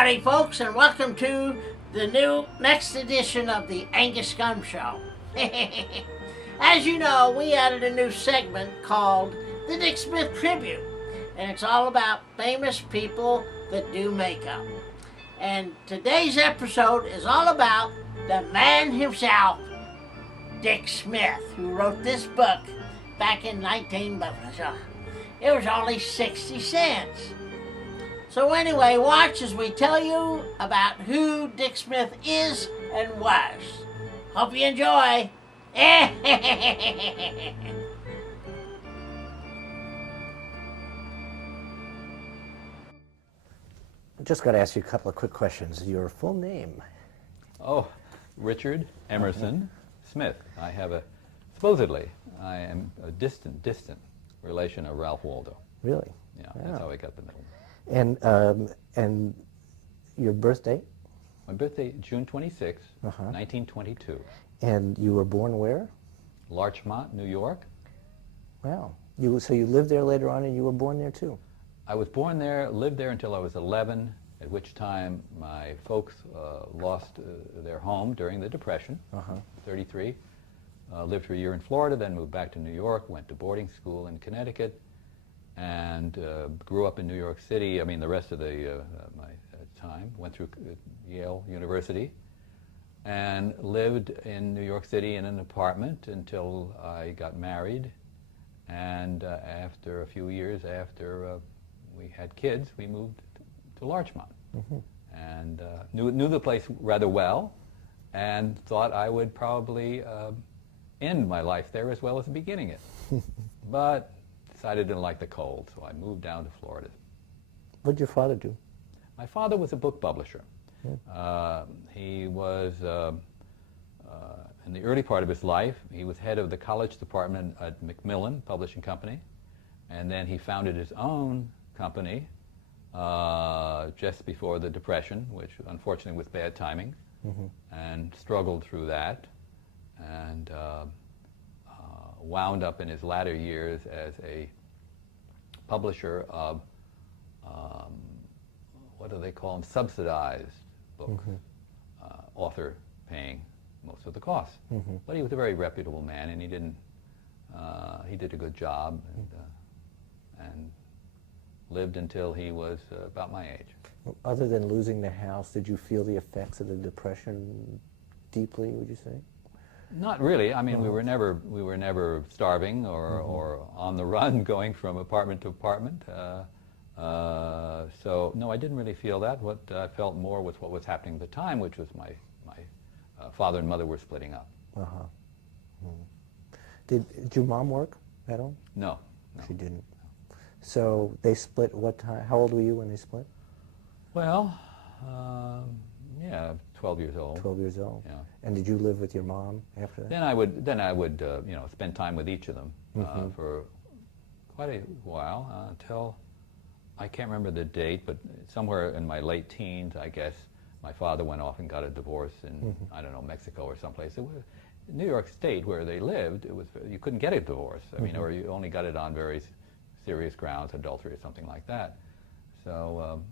Howdy, folks, and welcome to the next edition of the Angus Scumm Show. As you know, we added a new segment called the Dick Smith Tribute, and it's all about famous people that do makeup. And today's episode is all about the man himself, Dick Smith, who wrote this book back in 19... It was only 60 cents. So anyway, watch as we tell you about who Dick Smith is and was. Hope you enjoy. I just got to ask you a couple of quick questions. Your full name? Oh, Richard Emerson Smith. Supposedly, I am a distant relation of Ralph Waldo. Really? Yeah, that's how I got the middle. And your birthday? My birthday, June 26, 1922. And you were born where? Larchmont, New York. Wow. So you lived there later on and you were born there too? I was born there, lived there until I was 11, at which time my folks lost their home during the Depression, 33. Lived for a year in Florida, then moved back to New York, went to boarding school in Connecticut, and grew up in New York City. I mean, the rest of my time. Went through Yale University and lived in New York City in an apartment until I got married. And after a few years after we had kids, we moved to Larchmont. And knew the place rather well and thought I would probably end my life there as well as beginning it. But decided I didn't like the cold, so I moved down to Florida. What did your father do? My father was a book publisher. He was, in the early part of his life, he was head of the college department at Macmillan Publishing Company, and then he founded his own company just before the Depression, which unfortunately was bad timing, and struggled through that, and wound up in his latter years as a publisher of, what do they call them, subsidized books, author paying most of the costs. But he was a very reputable man, and he did a good job, and lived until he was about my age. Other than losing the house, did you feel the effects of the Depression deeply, would you say? Not really. I mean, we were never starving or on the run, going from apartment to apartment. So no, I didn't really feel that. What I felt more was what was happening at the time, which was my father and mother were splitting up. Did your mom work at all? No. She didn't. So they split. What time? How old were you when they split? Well, yeah, 12 years old. 12 years old. Yeah. And did you live with your mom after that? Then I would spend time with each of them for quite a while until, I can't remember the date, but somewhere in my late teens, I guess, my father went off and got a divorce in, I don't know, Mexico or someplace. It was New York State where they lived. You couldn't get a divorce. I mean, or you only got it on very serious grounds, adultery or something like that. So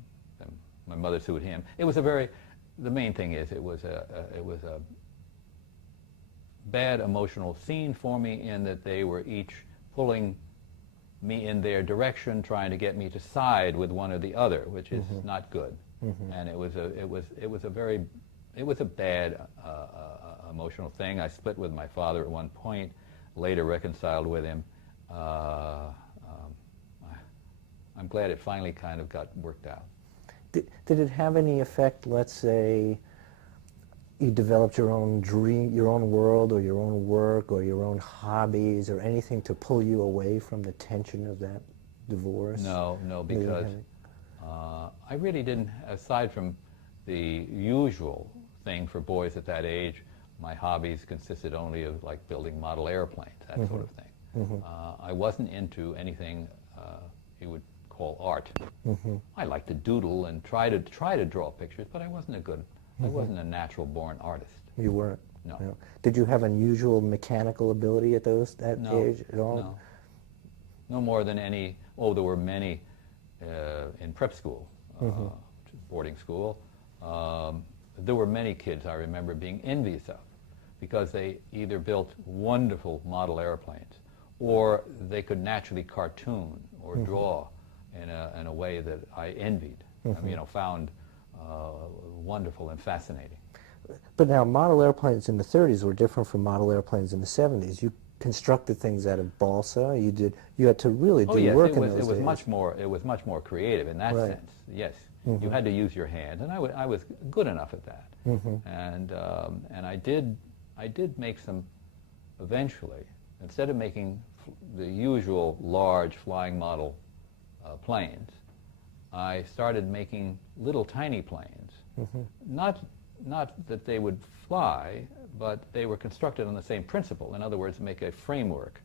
my mother sued him. It was the main thing is it was a bad emotional scene for me, in that they were each pulling me in their direction, trying to get me to side with one or the other, which is not good. And it was a bad emotional thing. I split with my father at one point, later reconciled with him. I'm glad it finally kind of got worked out. Did it have any effect, let's say, you developed your own dream, your own world, or your own work, or your own hobbies, or anything to pull you away from the tension of that divorce? No, because I really didn't, aside from the usual thing for boys at that age, my hobbies consisted only of like building model airplanes, that sort of thing. I wasn't into anything you would call art. I liked to doodle and try to draw pictures, but I wasn't a natural born artist. You weren't? No. Did you have unusual mechanical ability at that age at all? No. No more than any. Oh, there were many in prep school, boarding school, there were many kids I remember being envious of because they either built wonderful model airplanes or they could naturally cartoon or draw in a way that I envied, found wonderful and fascinating. But now, model airplanes in the 30s were different from model airplanes in the 70s. You constructed things out of balsa. You had to really do work in those days. It was much more creative in that sense. Yes, you had to use your hands, and I was good enough at that. And I did make some eventually. Instead of making the usual large flying model planes, I started making little tiny planes. Not that they would fly, but they were constructed on the same principle. In other words, make a framework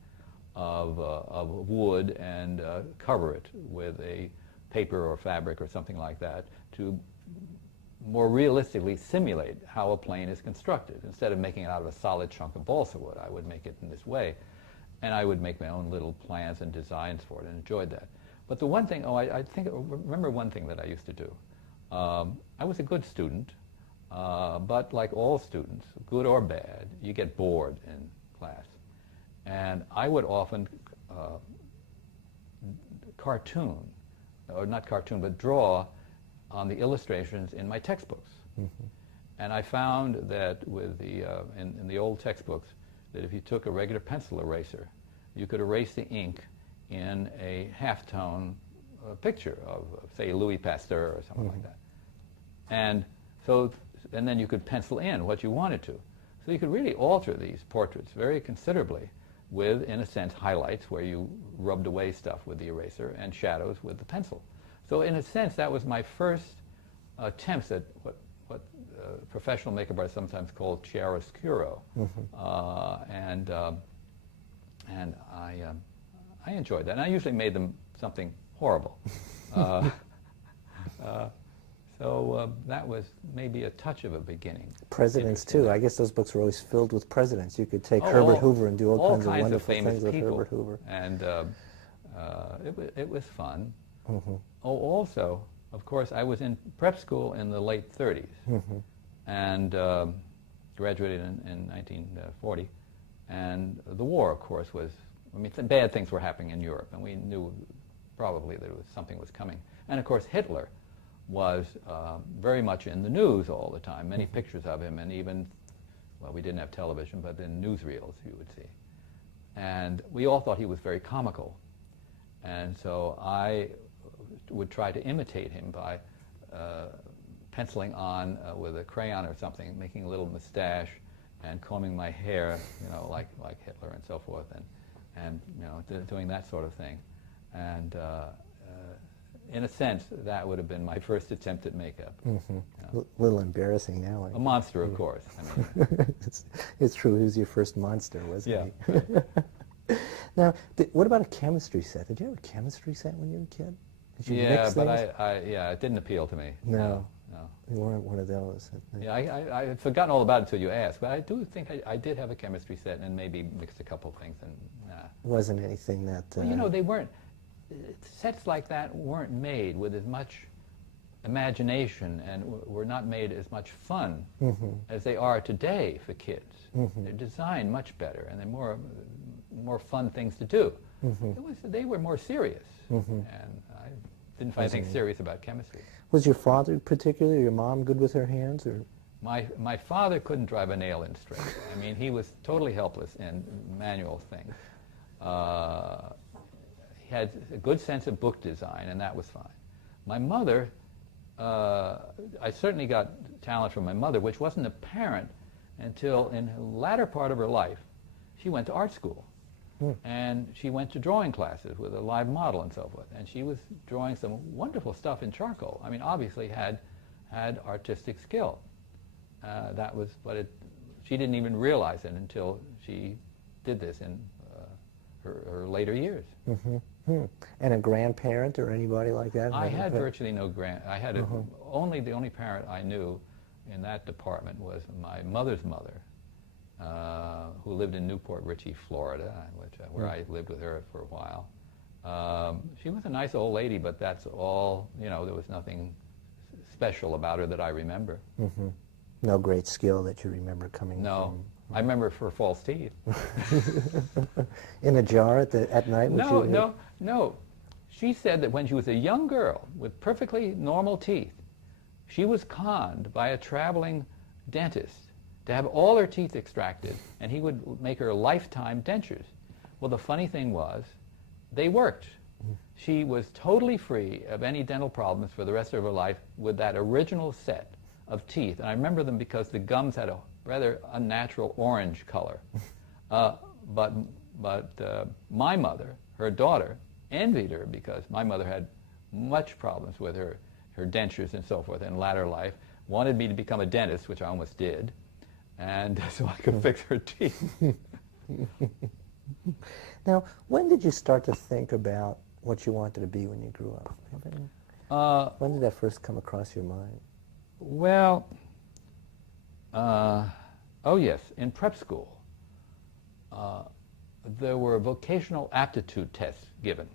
of wood and cover it with a paper or fabric or something like that to more realistically simulate how a plane is constructed. Instead of making it out of a solid chunk of balsa wood, I would make it in this way. And I would make my own little plans and designs for it and enjoyed that. But the one thing, remember one thing that I used to do. I was a good student, but like all students, good or bad, you get bored in class. And I would often cartoon, or not cartoon, but draw on the illustrations in my textbooks. And I found that with the, in the old textbooks, that if you took a regular pencil eraser, you could erase the ink in a halftone picture of, say, Louis Pasteur or something like that. And so, and then you could pencil in what you wanted to. So you could really alter these portraits very considerably with, in a sense, highlights where you rubbed away stuff with the eraser and shadows with the pencil. So in a sense, that was my first attempts at what professional makeup artists sometimes call chiaroscuro. And I enjoyed that. And I usually made them something horrible. So that was maybe a touch of a beginning. Presidents, too. I guess those books were always filled with presidents. You could take Herbert Hoover and do all kinds of wonderful things with Herbert Hoover. And it was fun. Also, of course, I was in prep school in the late 30s and graduated in 1940. And the war, of course, was, I mean, bad things were happening in Europe, and we knew probably that something was coming. And of course, Hitler was very much in the news all the time. Many pictures of him, and even, well, we didn't have television, but in newsreels you would see. And we all thought he was very comical. And so I would try to imitate him by penciling on with a crayon or something, making a little mustache and combing my hair, you know, like Hitler and so forth, and you know, doing that sort of thing. And in a sense, that would have been my first attempt at makeup. You know. A little embarrassing now. A monster, of course. I mean. It's true. He was your first monster, wasn't he? Yeah. Now, what about a chemistry set? Did you have a chemistry set when you were a kid? Did you mix but things? it didn't appeal to me. No. No. You weren't one of those. Yeah, I had forgotten all about it until you asked, but I do think I did have a chemistry set and maybe mixed a couple of things. And wasn't anything that... Well, you know, they weren't, sets like that weren't made with as much imagination and were not made as much fun as they are today for kids. They're designed much better and they're more fun things to do. They were more serious, and I didn't find anything serious about chemistry. Was your father particularly, or your mom, good with her hands? Or my father couldn't drive a nail in straight. I mean, he was totally helpless in manual things. He had a good sense of book design, and that was fine. My mother, I certainly got talent from my mother, which wasn't apparent until in the latter part of her life. She went to art school. And she went to drawing classes with a live model and so forth. And she was drawing some wonderful stuff in charcoal. I mean, obviously had artistic skill. That was, but she didn't even realize it until she did this in her later years. And a grandparent or anybody like that? I had virtually no I had the only parent I knew in that department was my mother's mother. Who lived in Newport Richey, Florida, where I lived with her for a while. She was a nice old lady, but that's all, you know, there was nothing special about her that I remember. Mm-hmm. No great skill that you remember coming No. I remember her false teeth. in a jar at night? No. She said that when she was a young girl with perfectly normal teeth, she was conned by a traveling dentist to have all her teeth extracted, and he would make her lifetime dentures. Well, the funny thing was, they worked. She was totally free of any dental problems for the rest of her life with that original set of teeth. And I remember them because the gums had a rather unnatural orange color. But my mother, her daughter, envied her because my mother had much problems with her dentures and so forth in latter life, wanted me to become a dentist, which I almost did, and so I could fix her teeth. Now, when did you start to think about what you wanted to be when you grew up? When did that first come across your mind? Well, oh yes, in prep school, there were vocational aptitude tests given.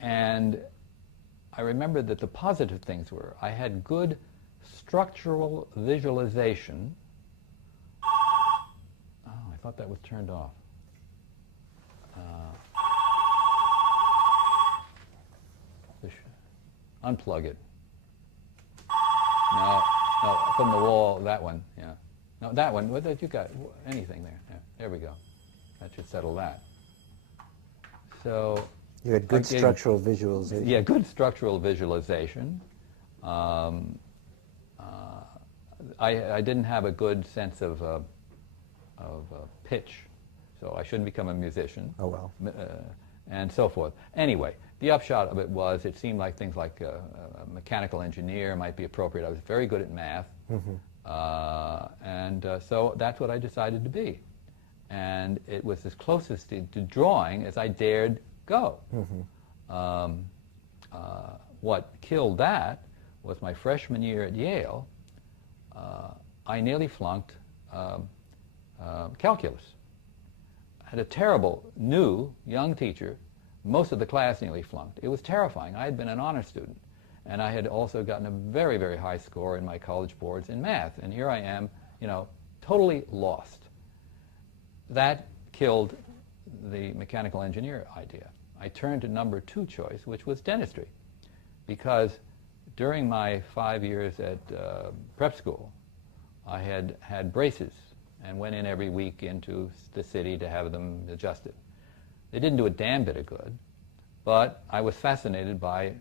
And I remember that the positive things were, I had good structural visualization. Oh, I thought that was turned off. Unplug it. No, from the wall, that one, yeah. No, that one, what did you got? Anything there. Yeah, there we go. That should settle that. So... You had good structural visualization. Yeah, good structural visualization. I didn't have a good sense of pitch, so I shouldn't become a musician. Oh, well. And so forth. Anyway, the upshot of it was it seemed like things like a mechanical engineer might be appropriate. I was very good at math. So that's what I decided to be. And it was as closest to drawing as I dared go. What killed that was my freshman year at Yale, I nearly flunked calculus. I had a terrible new young teacher. Most of the class nearly flunked. It was terrifying. I had been an honor student, and I had also gotten a very, very high score in my college boards in math. And here I am, totally lost. That killed the mechanical engineer idea. I turned to number 2 choice, which was dentistry, because during my 5 years at prep school, I had braces and went in every week into the city to have them adjusted. They didn't do a damn bit of good, but I was fascinated by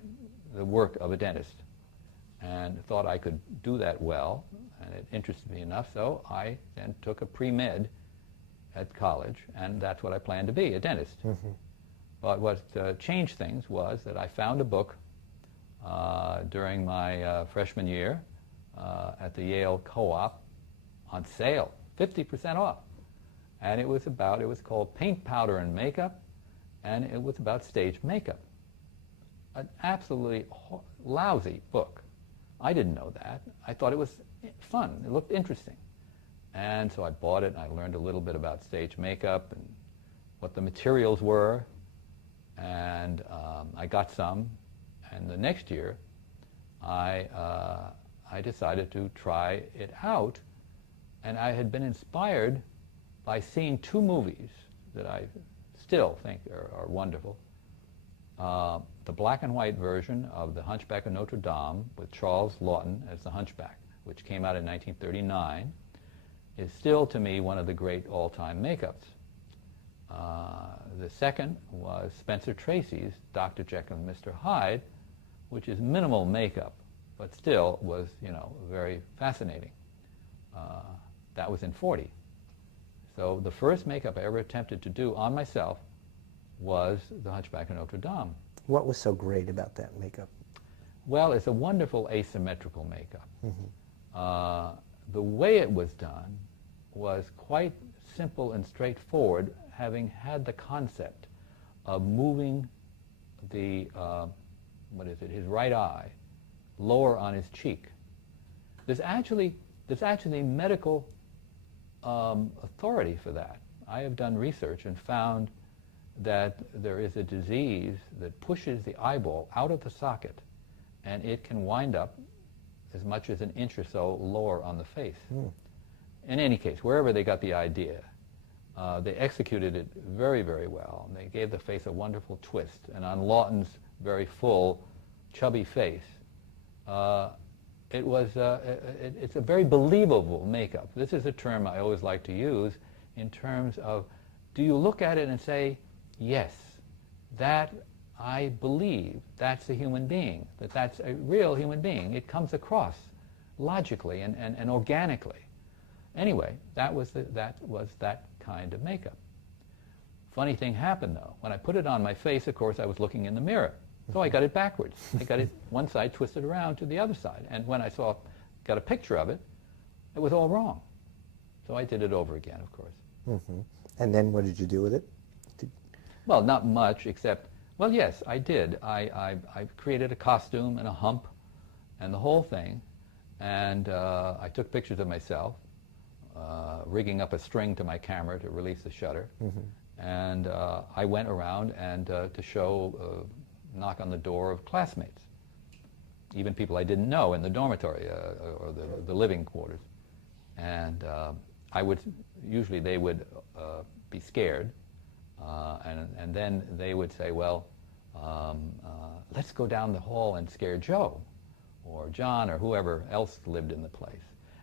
the work of a dentist and thought I could do that well, and it interested me enough, so I then took a pre-med at college, and that's what I planned to be, a dentist. But what changed things was that I found a book during my freshman year at the Yale Co-op on sale, 50% off. And it was called Paint, Powder, and Makeup, and it was about stage makeup. An absolutely lousy book. I didn't know that. I thought it was fun. It looked interesting. And so I bought it, and I learned a little bit about stage makeup and what the materials were. And I got some. And the next year, I decided to try it out. And I had been inspired by seeing 2 movies that I still think are wonderful. The black and white version of The Hunchback of Notre Dame with Charles Laughton as the Hunchback, which came out in 1939, is still, to me, one of the great all-time makeups. The second was Spencer Tracy's Dr. Jekyll and Mr. Hyde, which is minimal makeup, but still was, very fascinating. That was in 40. So the first makeup I ever attempted to do on myself was The Hunchback of Notre Dame. What was so great about that makeup? Well, it's a wonderful asymmetrical makeup. The way it was done was quite simple and straightforward, having had the concept of moving the, his right eye lower on his cheek. There's actually medical authority for that. I have done research and found that there is a disease that pushes the eyeball out of the socket and it can wind up as much as an inch or so lower on the face. In any case, wherever they got the idea, they executed it very, very well. And they gave the face a wonderful twist. And on Lawton's very full, chubby face, it's a very believable makeup. This is a term I always like to use in terms of, do you look at it and say, yes, that I believe that's a human being, that's a real human being. It comes across logically and organically. Anyway, that was that kind of makeup. Funny thing happened, though. When I put it on my face, of course, I was looking in the mirror. So I got it backwards. I got it one side twisted around to the other side. And when I got a picture of it, it was all wrong. So I did it over again, of course. And then what did you do with it? Well, not much, except, well, yes, I did. I created a costume and a hump and the whole thing. And I took pictures of myself, rigging up a string to my camera to release the shutter. And I went around and to show, knock on the door of classmates, even people I didn't know in the dormitory or the living quarters. And usually they would be scared, and then they would say, well, let's go down the hall and scare Joe or John or whoever else lived in the place.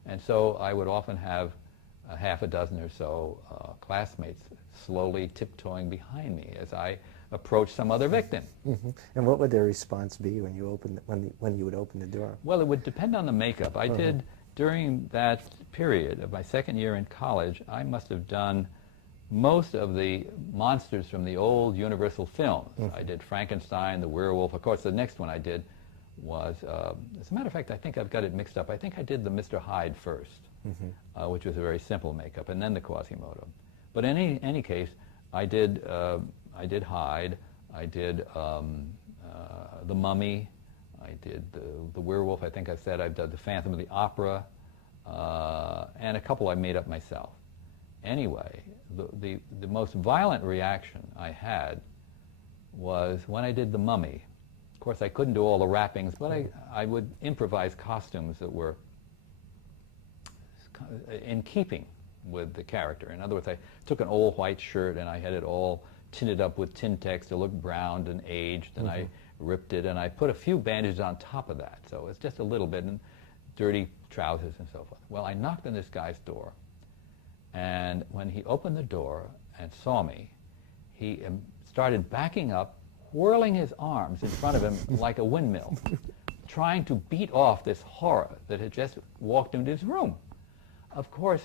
And so I would often have a half a dozen or so classmates slowly tiptoeing behind me as I approached some other victim. And what would their response be when you would open the door? Well, it would depend on the makeup. I did, during that period of my second year in college, I must have done most of the monsters from the old Universal films. I did Frankenstein, the werewolf. Of course, the next one I did was, as a matter of fact, I think I've got it mixed up. I think I did the Mr. Hyde first, which was a very simple makeup, and then the Quasimodo. But in any case, I did Hyde, I did the Mummy, I did the werewolf. I think I said I've done the Phantom of the Opera, and a couple I made up myself. Anyway, the most violent reaction I had was when I did the Mummy. Of course, I couldn't do all the wrappings, but I would improvise costumes that were in keeping with the character. In other words, I took an old white shirt and I had it all tinted up with Tintex to look browned and aged, and I ripped it, and I put a few bandages on top of that, so it's just a little bit, and dirty trousers and so forth. Well, I knocked on this guy's door, and when he opened the door and saw me, he started backing up, whirling his arms in front of him like a windmill, trying to beat off this horror that had just walked into his room. Of course,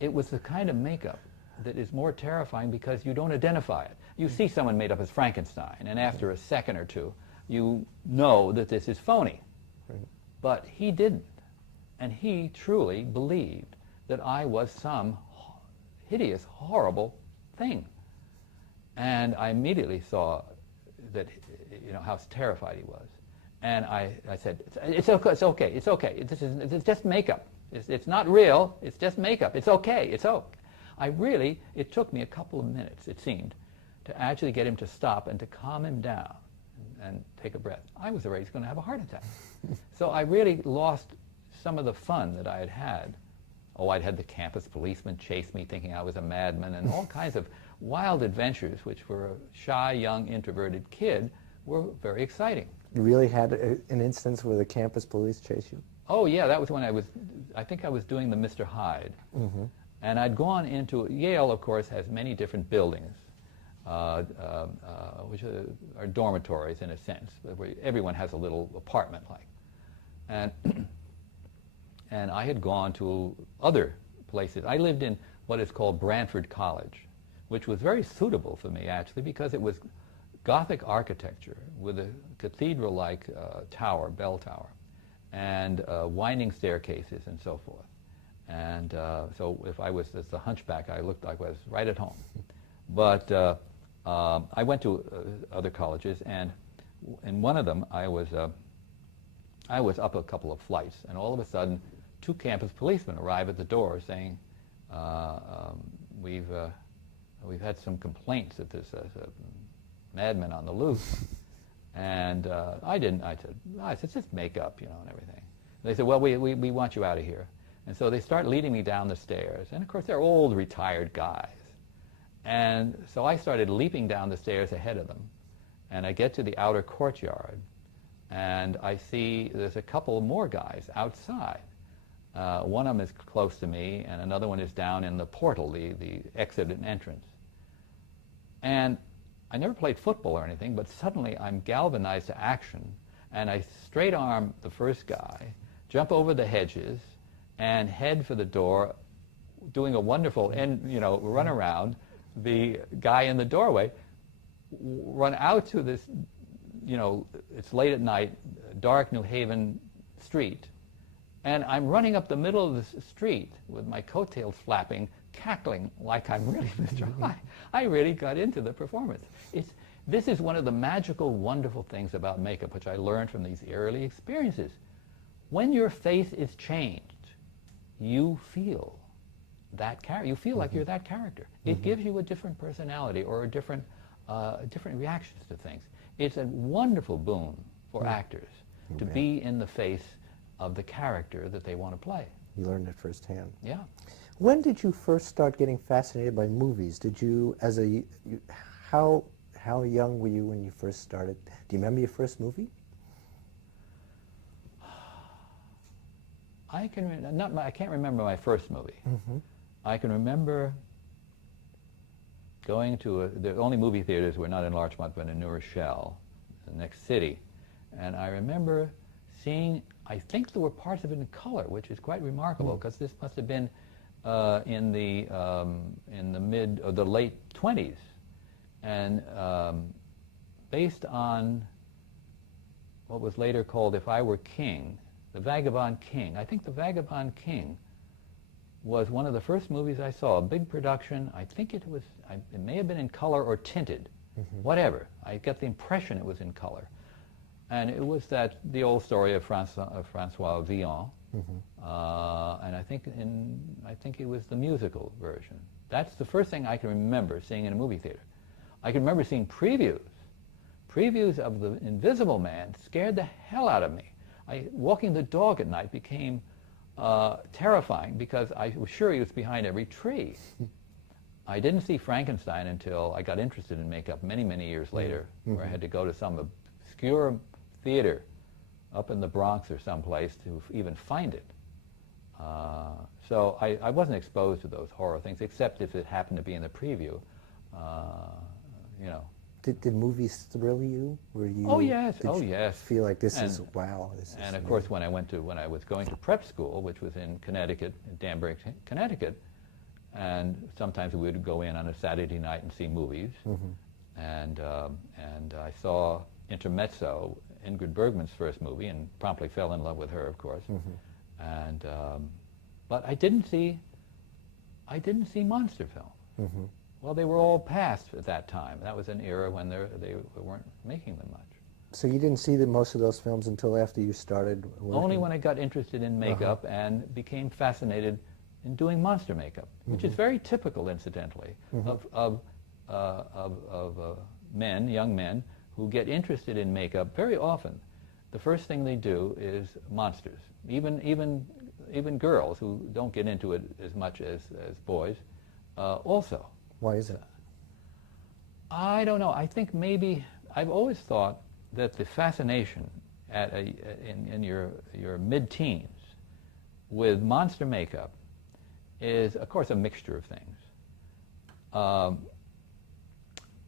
it was the kind of makeup that is more terrifying because you don't identify it. You see someone made up as Frankenstein, and after a second or two, you know that this is phony. But he didn't. And he truly believed that I was some hideous, horrible thing. And I immediately saw that, how terrified he was. And I said, it's okay. It's just makeup. It's not real. It's just makeup. It's okay. It took me a couple of minutes, it seemed, to actually get him to stop and to calm him down and take a breath. I was afraid he was going to have a heart attack. So I really lost some of the fun that I had had. Oh, I'd had the campus policeman chase me thinking I was a madman, and all kinds of wild adventures, which for a shy, young, introverted kid were very exciting. You really had an instance where the campus police chased you? Oh, yeah, that was when I think I was doing the Mr. Hyde. And I'd gone into, Yale, of course, has many different buildings, which are dormitories in a sense, where everyone has a little apartment like. And I had gone to other places. I lived in what is called Branford College, which was very suitable for me, actually, because it was Gothic architecture with a cathedral-like tower, bell tower, and winding staircases and so forth. And so if I was as the hunchback, I looked like I was right at home. But I went to other colleges, and in one of them, I was up a couple of flights, and all of a sudden, two campus policemen arrive at the door saying, we've had some complaints that there's a madman on the loose. And I didn't. I said, it's just makeup, you know, and everything. They said, well, we want you out of here. And so they start leading me down the stairs. And of course, they're old, retired guys. And so I started leaping down the stairs ahead of them. And I get to the outer courtyard. And I see there's a couple more guys outside. One of them is close to me, and another one is down in the portal, the exit and entrance. And I never played football or anything, but suddenly I'm galvanized to action, and I straight arm the first guy, jump over the hedges, and head for the door, doing a wonderful run around the guy in the doorway, run out to this, it's late at night, dark New Haven street, and I'm running up the middle of the street with my coattails flapping, cackling like I'm really Mr. High. I really got into the performance. This is one of the magical, wonderful things about makeup, which I learned from these early experiences. When your face is changed, you feel that character. You feel like you're that character. It gives you a different personality or a different reactions to things. It's a wonderful boon for actors to be in the face of the character that they want to play. You learned it firsthand. Yeah. When did you first start getting fascinated by movies? Did you, how young were you when you first started? Do you remember your first movie? I can't remember my first movie. I can remember going to the only movie theaters were not in Larchmont but in New Rochelle, the next city, and I remember seeing. I think there were parts of it in color, which is quite remarkable because this must have been in the mid or the late 20s, and based on what was later called If I Were King, The Vagabond King. I think The Vagabond King was one of the first movies I saw, a big production. I think it may have been in color or tinted, whatever. I get the impression it was in color. And it was the old story of Francois Villon, and I think it was the musical version. That's the first thing I can remember seeing in a movie theater. I can remember seeing previews of The Invisible Man. Scared the hell out of me. Walking the dog at night became terrifying because I was sure he was behind every tree. I didn't see Frankenstein until I got interested in makeup many, many years later, where I had to go to some obscure theater up in the Bronx or someplace to even find it. So I wasn't exposed to those horror things, except if it happened to be in the preview, Did movies thrill you? Were you? Oh yes, Feel like this is wow. And of course, when I was going to prep school, which was in Connecticut, in Danbury, Connecticut, and sometimes we would go in on a Saturday night and see movies, and I saw Intermezzo, Ingrid Bergman's first movie, and promptly fell in love with her, of course. And but I didn't see monster films. Well, they were all past at that time. That was an era when they weren't making them much. So you didn't see most of those films until after you started working? Only when I got interested in makeup and became fascinated in doing monster makeup, which is very typical, incidentally, of men, young men, who get interested in makeup. Very often, the first thing they do is monsters. Even girls who don't get into it as much as boys, also. Why is it? I don't know. I think maybe I've always thought that the fascination in your mid-teens with monster makeup is, of course, a mixture of things.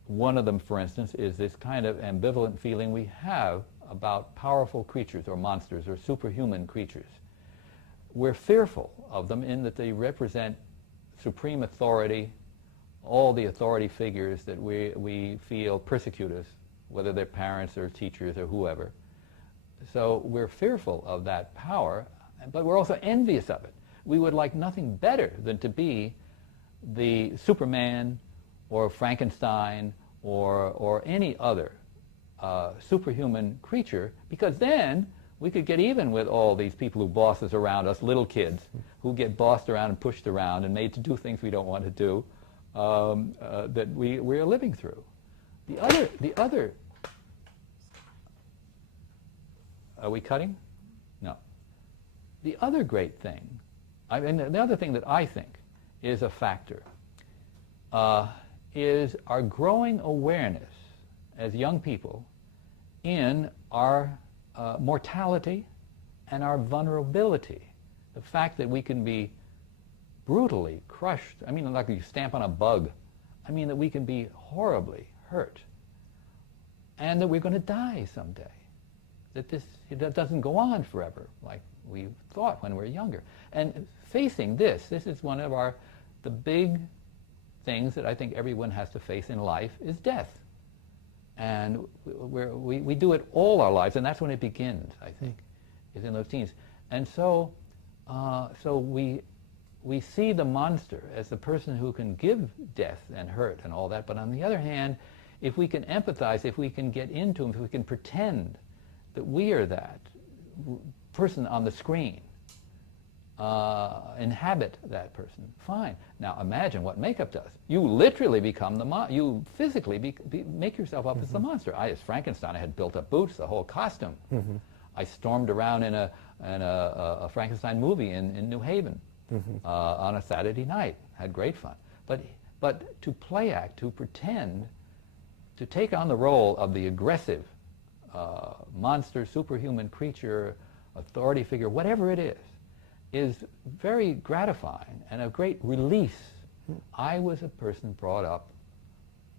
One of them, for instance, is this kind of ambivalent feeling we have about powerful creatures or monsters or superhuman creatures. We're fearful of them in that they represent supreme authority, all the authority figures that we feel persecute us, whether they're parents or teachers or whoever. So we're fearful of that power, but we're also envious of it. We would like nothing better than to be the Superman or Frankenstein or any other superhuman creature, because then we could get even with all these people who boss us around, us little kids, who get bossed around and pushed around and made to do things we don't want to do, that we are living through. The other Are we cutting? No. The other great thing, the other thing that I think is a factor, is our growing awareness as young people in our mortality and our vulnerability. The fact that we can be brutally crushed. I mean, like you stamp on a bug. I mean, that we can be horribly hurt. And that we're going to die someday. That doesn't go on forever like we thought when we were younger. And facing this is one of the big things that I think everyone has to face in life is death. And we do it all our lives, and that's when it begins, I think, is in those teens. And so we see the monster as the person who can give death and hurt and all that, but on the other hand, if we can empathize, if we can get into him, if we can pretend that we are that person on the screen, inhabit that person, fine. Now imagine what makeup does. You literally become you physically make yourself up as the monster. As Frankenstein, I had built up boots, the whole costume. I stormed around in a Frankenstein movie in New Haven on a Saturday night. Had great fun. But to play act, to pretend, to take on the role of the aggressive monster, superhuman creature, authority figure, whatever it is very gratifying and a great release. I was a person brought up,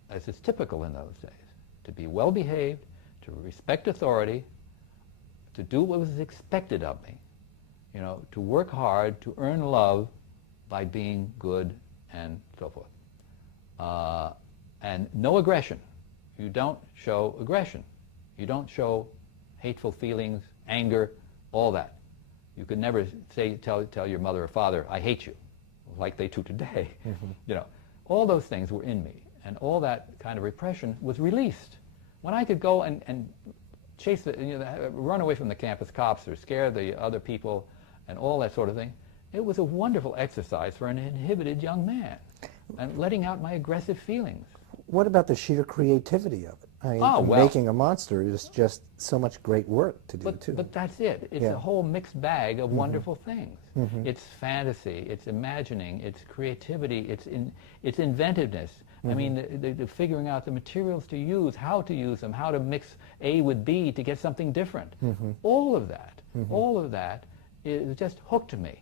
as is typical in those days, to be well behaved, to respect authority, to do what was expected of me, to work hard, to earn love by being good and so forth. And no aggression. You don't show aggression. You don't show hateful feelings, anger, all that. You could never tell your mother or father, I hate you, like they do today. All those things were in me, and all that kind of repression was released. When I could go and chase run away from the campus cops or scare the other people and all that sort of thing, it was a wonderful exercise for an inhibited young man, and letting out my aggressive feelings. What about the sheer creativity of it? I mean, making a monster is just so much great work to do, too. But that's it. It's a whole mixed bag of wonderful things. It's fantasy, it's imagining, it's creativity, it's inventiveness. I mean, the figuring out the materials to use, how to use them, how to mix A with B to get something different. All of that is just hooked me.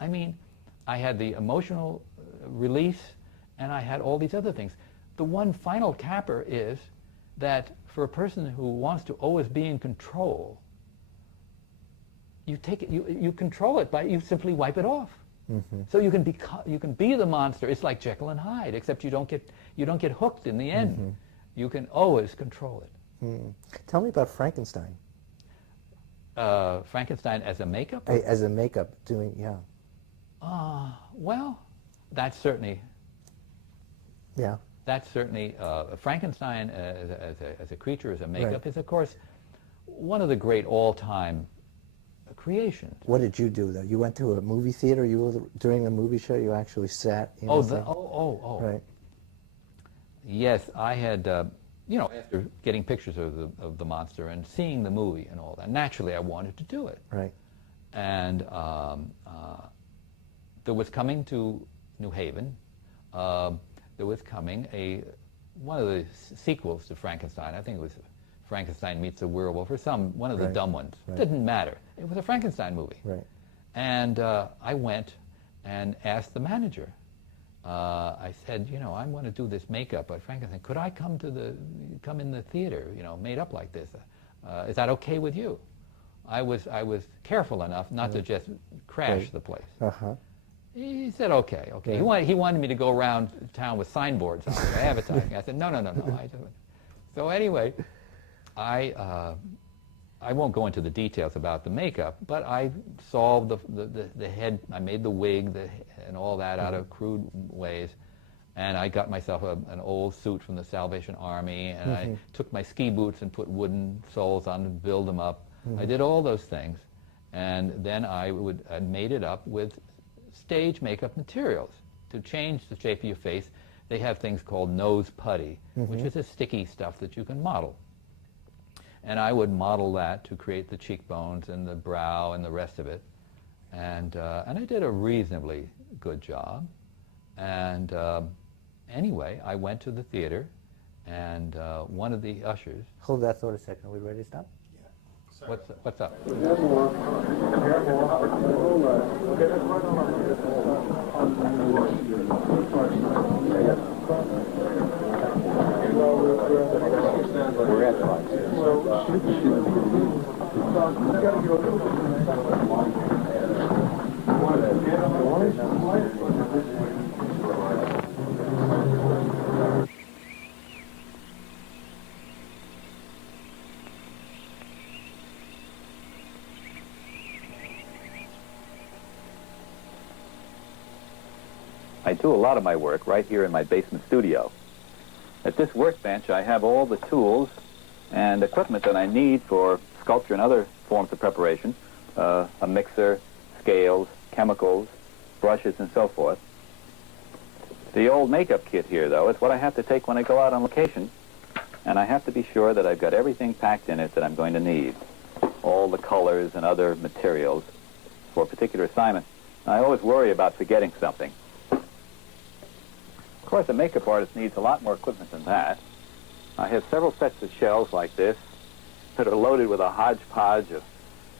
I mean, I had the emotional release, and I had all these other things. The one final capper is that for a person who wants to always be in control, you take it, you control it by you simply wipe it off. So you can be the monster. It's like Jekyll and Hyde, except you don't get hooked in the end. You can always control it. Tell me about Frankenstein. Frankenstein as a makeup? As a makeup, Well, that's certainly. Yeah. That's certainly, Frankenstein as a creature, as a makeup, is, of course, one of the great all-time creations. What did you do, though? You went to a movie theater? During the movie show, you actually sat in the thing? Right. Yes, I had, after getting pictures of the monster and seeing the movie and all that, naturally I wanted to do it. Right. And there was coming to New Haven, there was coming one of the sequels to Frankenstein. I think it was Frankenstein Meets a Werewolf or one of the dumb ones. Right. Didn't matter. It was a Frankenstein movie. Right. And I went and asked the manager. I said, I want to do this makeup at Frankenstein. Could I come in the theater, made up like this? Is that okay with you? I was careful enough not to just crash the place. He said, okay. Yeah. He wanted me to go around town with signboards on advertising. I said, no. So anyway, I won't go into the details about the makeup, but I solved the head. I made the wig and all that out of crude ways, and I got myself an old suit from the Salvation Army, and I took my ski boots and put wooden soles on to build them up. I did all those things, and then I made it up with stage makeup materials to change the shape of your face. They have things called nose putty, which is a sticky stuff that you can model. And I would model that to create the cheekbones and the brow and the rest of it. And I did a reasonably good job. And anyway, I went to the theater, and one of the ushers... Hold that thought a second. Are we ready to stop? What's up? We're at I do a lot of my work right here in my basement studio. At this workbench, I have all the tools and equipment that I need for sculpture and other forms of preparation, a mixer, scales, chemicals, brushes, and so forth. The old makeup kit here, though, is what I have to take when I go out on location, and I have to be sure that I've got everything packed in it that I'm going to need, all the colors and other materials for a particular assignment. I always worry about forgetting something. Of course, a makeup artist needs a lot more equipment than that. I have several sets of shelves like this that are loaded with a hodgepodge of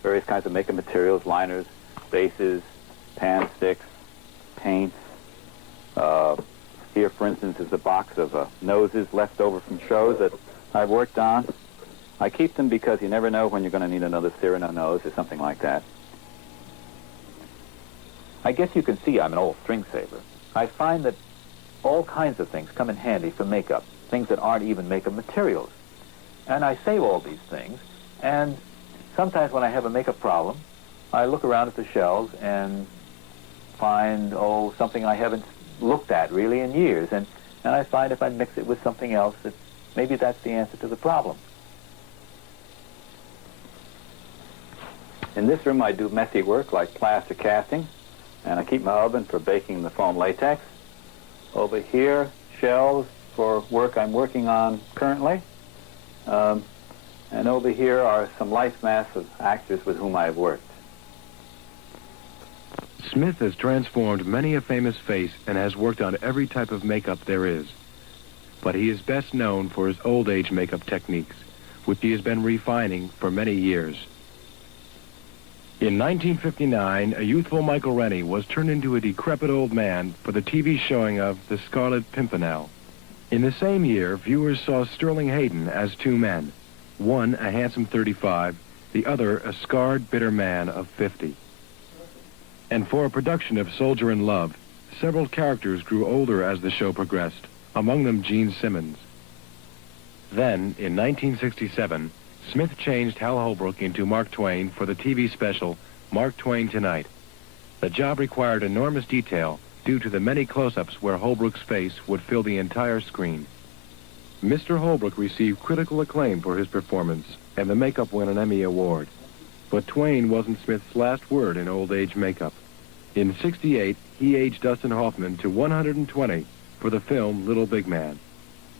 various kinds of makeup materials, liners, bases, pan sticks, paints. Here, for instance, is a box of noses left over from shows that I've worked on. I keep them because you never know when you're going to need another Cyrano nose or something like that. I guess you can see I'm an old string saver. I find that all kinds of things come in handy for makeup, things that aren't even makeup materials. And I save all these things, and sometimes when I have a makeup problem, I look around at the shelves and find, something I haven't looked at really in years, and I find if I mix it with something else that maybe that's the answer to the problem. In this room I do messy work like plaster casting, and I keep my oven for baking the foam latex. Over here, shelves for work I'm working on currently. And over here are some life masks of actors with whom I've worked. Smith has transformed many a famous face and has worked on every type of makeup there is. But he is best known for his old age makeup techniques, which he has been refining for many years. In 1959, a youthful Michael Rennie was turned into a decrepit old man for the TV showing of The Scarlet Pimpernel. In the same year, viewers saw Sterling Hayden as two men, one a handsome 35, the other a scarred, bitter man of 50. And for a production of Soldier in Love, several characters grew older as the show progressed, among them Gene Simmons. Then, in 1967, Smith changed Hal Holbrook into Mark Twain for the TV special Mark Twain Tonight. The job required enormous detail due to the many close-ups where Holbrook's face would fill the entire screen. Mr. Holbrook received critical acclaim for his performance, and the makeup won an Emmy Award. But Twain wasn't Smith's last word in old age makeup. In '68, he aged Dustin Hoffman to 120 for the film Little Big Man.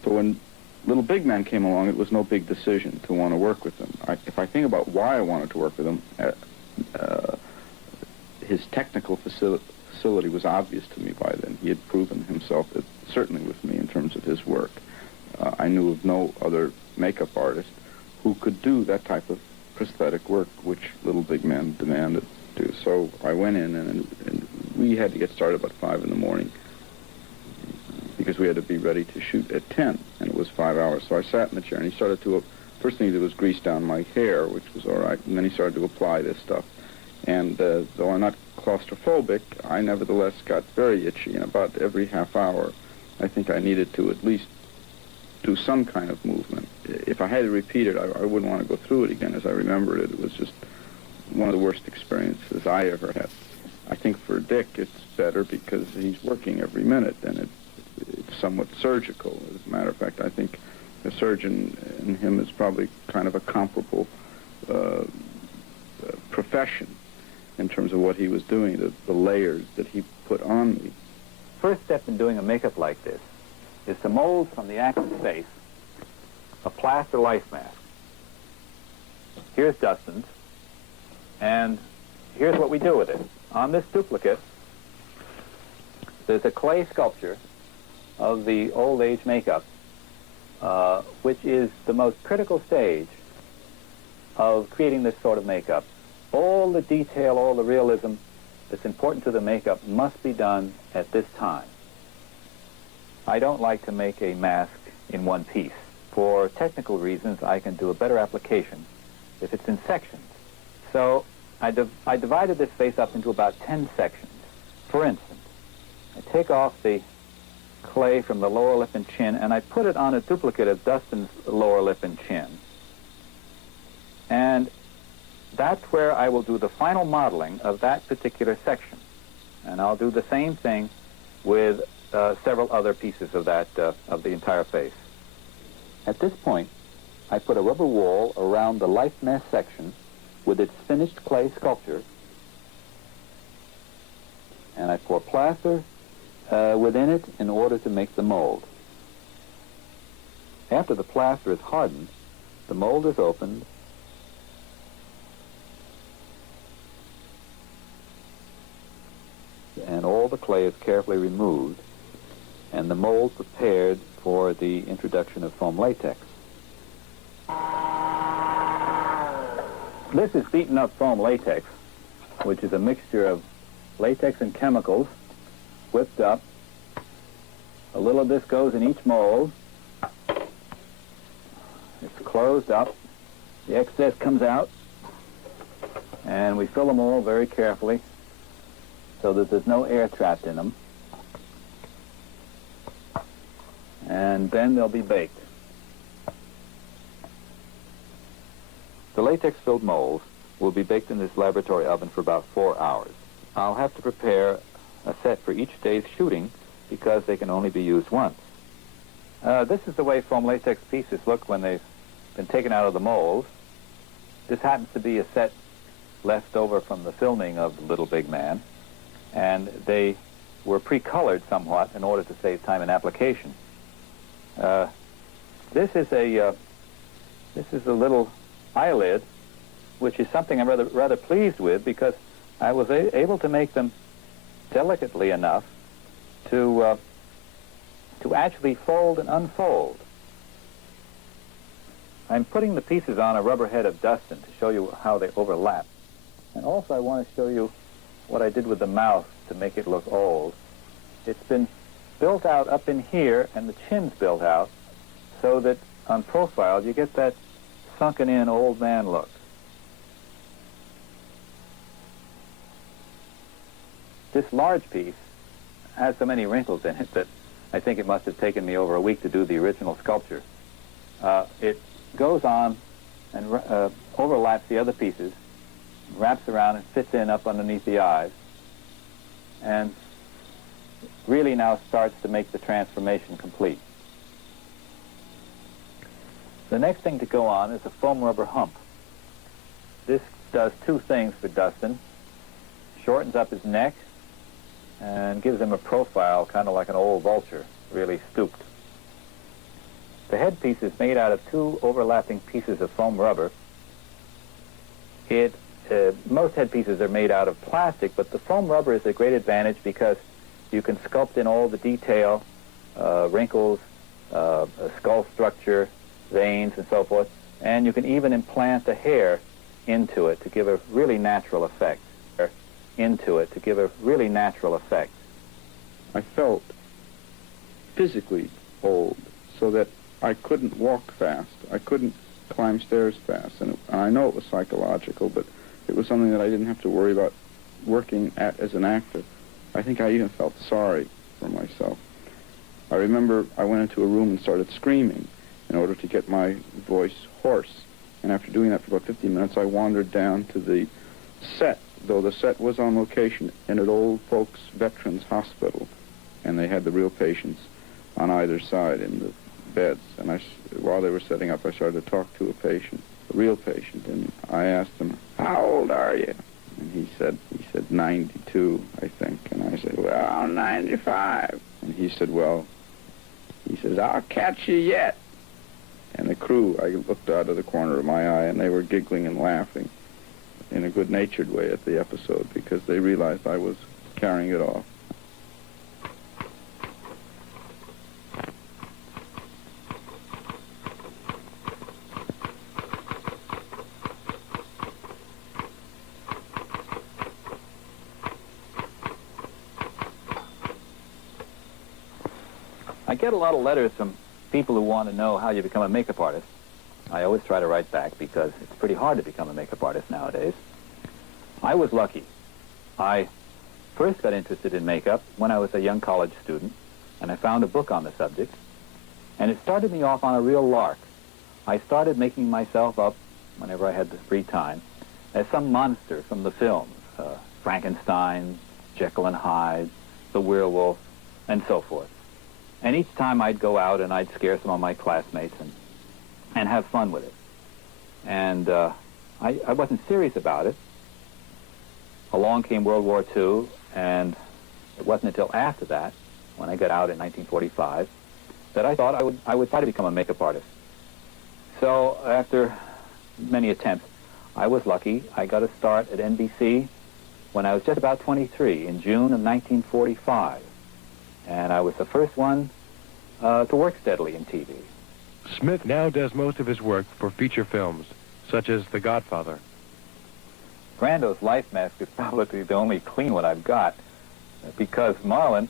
So when Little Big Man came along, it was no big decision to want to work with him. If I think about why I wanted to work with him, his technical facility was obvious to me by then. He had proven himself, certainly with me, in terms of his work. I knew of no other makeup artist who could do that type of prosthetic work, which Little Big Man demanded to. So I went in, and we had to get started about 5 in the morning because we had to be ready to shoot at 10, and it was 5 hours. So I sat in the chair, and he started to, first thing he did was grease down my hair, which was all right, and then he started to apply this stuff. And though I'm not claustrophobic, I nevertheless got very itchy, and about every half hour, I think I needed to at least do some kind of movement. If I had to repeat it, I wouldn't want to go through it again as I remembered it. It was just one of the worst experiences I ever had. I think for Dick, it's better because he's working every minute, and it's somewhat surgical. As a matter of fact, I think the surgeon in him is probably kind of a comparable profession in terms of what he was doing, the layers that he put on me. First step in doing a makeup like this is to mold from the actor's face a plaster life mask. here's Dustin's, and here's what we do with it. On this duplicate, there's a clay sculpture of the old age makeup, which is the most critical stage of creating this sort of makeup. All the detail, all the realism that's important to the makeup must be done at this time. I don't like to make a mask in one piece. For technical reasons, I can do a better application if it's in sections. So I divided this face up into about 10 sections. For instance, I take off the clay from the lower lip and chin, and I put it on a duplicate of Dustin's lower lip and chin. And that's where I will do the final modeling of that particular section. And I'll do the same thing with several other pieces of that, of the entire face. At this point, I put a rubber wall around the life mask section with its finished clay sculpture, and I pour plaster within it in order to make the mold. After the plaster is hardened, the mold is opened, and all the clay is carefully removed, and the mold prepared for the introduction of foam latex. This is beaten up foam latex, which is a mixture of latex and chemicals whipped up. A little of this goes in each mold. It's closed up. The excess comes out, and we fill them all very carefully so that there's no air trapped in them. And then they'll be baked. The latex-filled molds will be baked in this laboratory oven for about 4 hours. I'll have to prepare a set for each day's shooting because they can only be used once. This is the way foam latex pieces look when they've been taken out of the molds. This happens to be a set left over from the filming of Little Big Man, and they were pre-colored somewhat in order to save time in application. This is a little eyelid, which is something I'm rather pleased with because I was able to make them delicately enough to actually fold and unfold. I'm putting the pieces on a rubber head of Dustin to show you how they overlap. And also I want to show you what I did with the mouth to make it look old. It's been built out up in here, and the chin's built out, so that on profile you get that sunken-in old man look. This large piece has so many wrinkles in it that I think it must have taken me over a week to do the original sculpture. It goes on and overlaps the other pieces, wraps around and fits in up underneath the eyes, and really now starts to make the transformation complete. The next thing to go on is a foam rubber hump. This does two things for Dustin. Shortens up his neck and gives him a profile kind of like an old vulture, really stooped. The headpiece is made out of two overlapping pieces of foam rubber. Most headpieces are made out of plastic, but the foam rubber is a great advantage because you can sculpt in all the detail, wrinkles, skull structure, veins, and so forth, and you can even implant the hair into it to give a really natural effect. I felt physically old, so that I couldn't walk fast. I couldn't climb stairs fast, and I know it was psychological, but it was something that I didn't have to worry about working at as an actor. I think I even felt sorry for myself. I remember I went into a room and started screaming in order to get my voice hoarse. And after doing that for about 15 minutes, I wandered down to the set, though the set was on location in an old folks veterans hospital, and they had the real patients on either side in the beds. And while they were setting up, I started to talk to a patient, a real patient, and I asked him, "How old are you?" And he said 92, I think. And I said, "Well, 95. And he said, "Well," he says, "I'll catch you yet." And the crew, I looked out of the corner of my eye, and they were giggling and laughing in a good-natured way at the episode because they realized I was carrying it off. I get a lot of letters from people who want to know how you become a makeup artist. I always try to write back because it's pretty hard to become a makeup artist nowadays. I was lucky. I first got interested in makeup when I was a young college student, and I found a book on the subject, and it started me off on a real lark. I started making myself up, whenever I had the free time, as some monster from the films, Frankenstein, Jekyll and Hyde, the werewolf, and so forth. And each time I'd go out and I'd scare some of my classmates and have fun with it. And I wasn't serious about it. Along came World War II, and it wasn't until after that, when I got out in 1945, that I thought I would try to become a makeup artist. So after many attempts, I was lucky. I got a start at NBC when I was just about 23 in June of 1945. And I was the first one to work steadily in TV. Smith now does most of his work for feature films, such as The Godfather. Brando's life mask is probably the only clean one I've got, because Marlon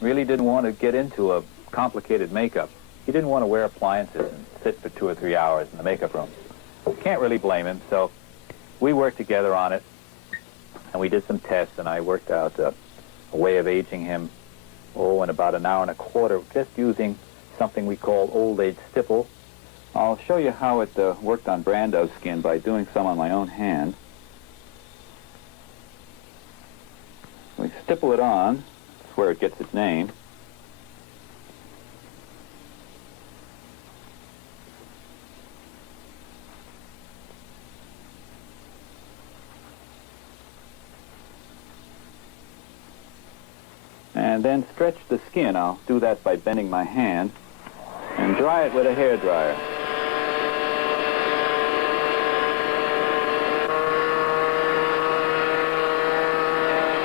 really didn't want to get into a complicated makeup. He didn't want to wear appliances and sit for 2 or 3 hours in the makeup room. Can't really blame him, so we worked together on it, and we did some tests, and I worked out a way of aging him, in about an hour and a quarter, just using something we call old age stipple. I'll show you how it worked on Brando's skin by doing some on my own hand. We stipple it on. That's where it gets its name. And then stretch the skin. I'll do that by bending my hand and dry it with a hairdryer.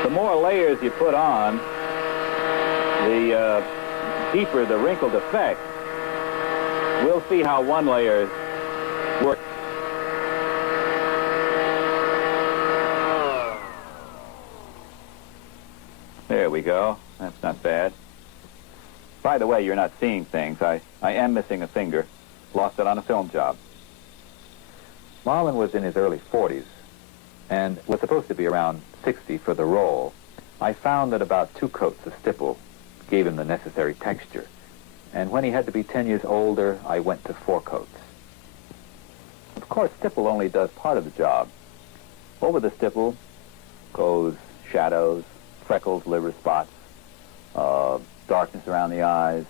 The more layers you put on, the deeper the wrinkled effect. We'll see how one layer works. There we go. That's not bad. By the way, you're not seeing things. I am missing a finger. Lost it on a film job. Marlon was in his early 40s and was supposed to be around 60 for the role. I found that about 2 coats of stipple gave him the necessary texture. And when he had to be 10 years older, I went to 4 coats. Of course, stipple only does part of the job. Over the stipple goes shadows, freckles, liver spots, darkness around the eyes.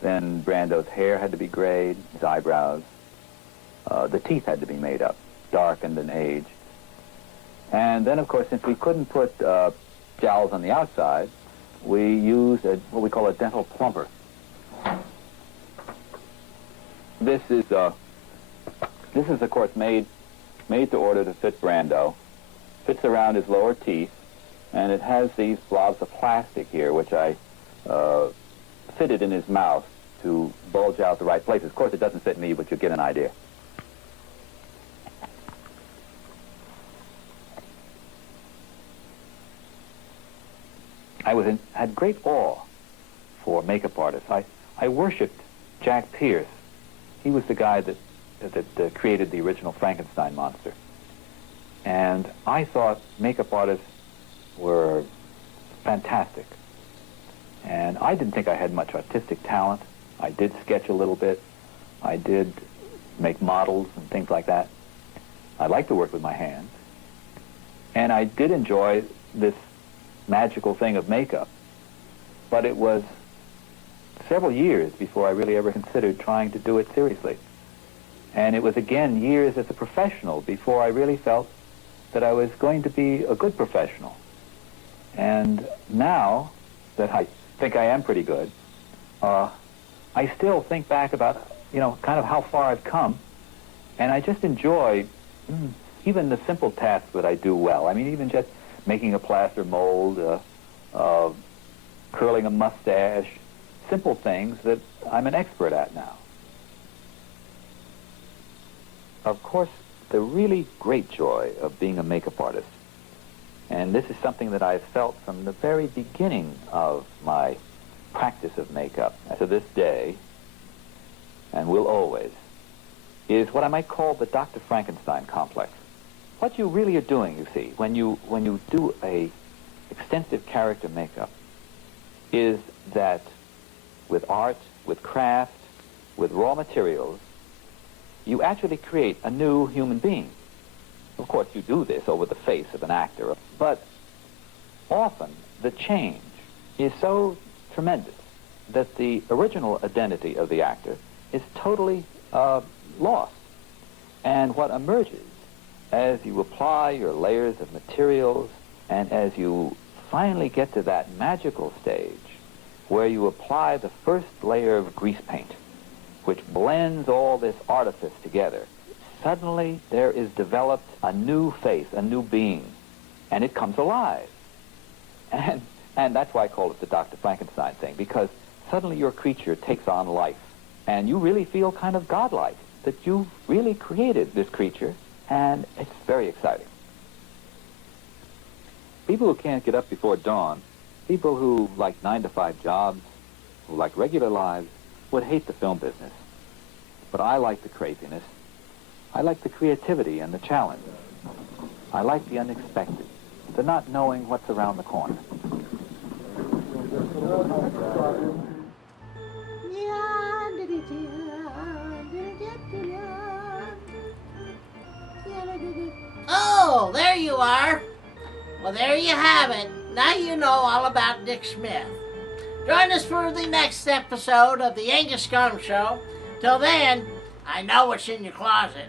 Then Brando's hair had to be grayed, his eyebrows. The teeth had to be made up, darkened and aged. And then, of course, since we couldn't put jowls on the outside, we used what we call a dental plumper. This is, of course, made to order to fit Brando. Fits around his lower teeth, and it has these blobs of plastic here, which I fitted in his mouth to bulge out the right places. Of course, it doesn't fit me, but you get an idea. I had great awe for makeup artists. I worshipped Jack Pierce. He was the guy that created the original Frankenstein monster. And I thought makeup artists were fantastic. And I didn't think I had much artistic talent. I did sketch a little bit. I did make models and things like that. I liked to work with my hands. And I did enjoy this magical thing of makeup. But it was several years before I really ever considered trying to do it seriously. And it was, again, years as a professional before I really felt that I was going to be a good professional. And now that I think I am pretty good, I still think back about you know, kind of how far I've come. And I just enjoy even the simple tasks that I do well. I mean, even just making a plaster mold, curling a mustache, simple things that I'm an expert at now. Of course, the really great joy of being a makeup artist, and this is something that I've felt from the very beginning of my practice of makeup to this day, and will always, is what I might call the Dr. Frankenstein complex. What you really are doing, you see, when you do a extensive character makeup, is that with art, with craft, with raw materials, you actually create a new human being. Of course, you do this over the face of an actor, but often the change is so tremendous that the original identity of the actor is totally lost. And what emerges as you apply your layers of materials and as you finally get to that magical stage where you apply the first layer of grease paint, which blends all this artifice together, suddenly there is developed a new face, a new being, and it comes alive. And that's why I call it the Dr. Frankenstein thing, because suddenly your creature takes on life, and you really feel kind of godlike that you really created this creature, and it's very exciting. People who can't get up before dawn, people who like 9-to-5 jobs, who like regular lives, would hate the film business. But I like the craziness. I like the creativity and the challenge. I like the unexpected, the not knowing what's around the corner. Oh, there you are. Well, there you have it. Now you know all about Dick Smith. Join us for the next episode of the Angus Scumm Show. Till then, I know what's in your closet.